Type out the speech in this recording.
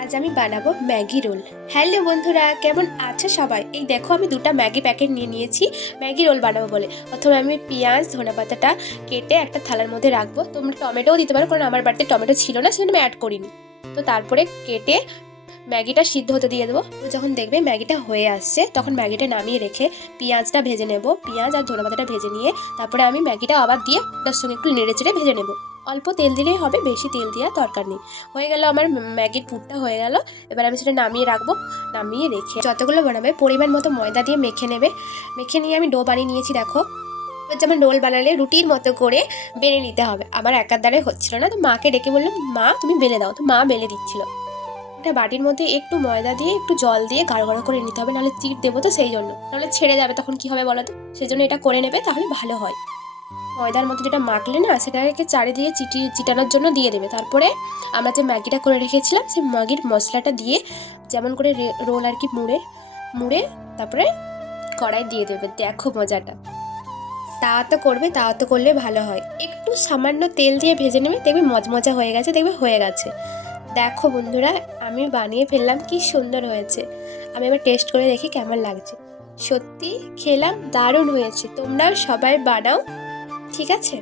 আজ আমি বানাবো ম্যাগি রোল। হ্যালো বন্ধুরা, কেমন আছো সবাই? এই দেখো আমি দুটো ম্যাগি প্যাকেট নিয়ে নিয়েছি ম্যাগি রোল বানাবো বলে। প্রথমে আমি পেঁয়াজ ধনেপাতাটা কেটে একটা থালার মধ্যে রাখবো। তোমরা টমেটোও দিতে পারো, কারণ আমার বাড়িতে টমেটো ছিল না, সেজন্য আমি অ্যাড করিনি। তো তারপরে কেটে ম্যাগিটা সিদ্ধ হতে দিয়ে দেবো। যখন দেখবে ম্যাগিটা হয়ে আসছে তখন ম্যাগিটা নামিয়ে রেখে পেঁয়াজটা ভেজে নেব। পেঁয়াজ আর ধনেপাতাটা ভেজে নিয়ে তারপরে আমি ম্যাগিটা আবার দিয়ে ওটার সঙ্গে একটু নেড়ে চেড়ে ভেজে নেব। অল্প তেল দিলেই হবে, বেশি তেল দেওয়ার দরকার নেই। হয়ে গেল আমার ম্যাগির পুরটা হয়ে গেল। এবার আমি সেটা নামিয়ে রাখবো। নামিয়ে রেখে যতগুলো বানাবে পরিমাণ মতো ময়দা দিয়ে মেখে নেবে। মেখে নিয়ে আমি ডো বানিয়ে নিয়েছি দেখো। এবার যেমন রোল বানালে রুটির মতো করে বেলে নিতে হবে। আমার একার দ্বারাই হচ্ছিল না, তো মাকে ডেকে বললাম, মা তুমি বেলে দাও। তো মা বেলে দিচ্ছিল। একটা বাটির মধ্যে একটু ময়দা দিয়ে একটু জল দিয়ে গাঢ় গাঢ় করে নিতে হবে, নাহলে চিট দেবো তো সেই জন্য, নাহলে ছেড়ে যাবে তখন কি হবে বলো তো। সেই জন্য এটা করে নেবে, তাহলে ভালো হয়। ময়দার মধ্যে যেটা মাখলে না, সেটাকে চারিদিকে চিটানোর জন্য দিয়ে দেবে। তারপরে আমরা যে ম্যাগিটা করে রেখেছিলাম সেই ম্যাগির মশলাটা দিয়ে যেমন করে রোল আর কি মুড়ে মুড়ে তারপরে কড়াই দিয়ে দেবে। দেখো মজাটা। তাওয়াতে করবে, তাওয়াতে করলে ভালো হয়। একটু সামান্য তেল দিয়ে ভেজে নেবে, দেখবে মজমজা হয়ে গেছে, দেখবে হয়ে গেছে। দেখো বন্ধুরা, আমি বানিয়ে ফেললাম, কি সুন্দর হয়েছে। আমি এবার টেস্ট করে দেখি কেমন লাগছে। সত্যি খেলাম, দারুণ হয়েছে। তোমরাও সবাই বানাও, ঠিক আছে?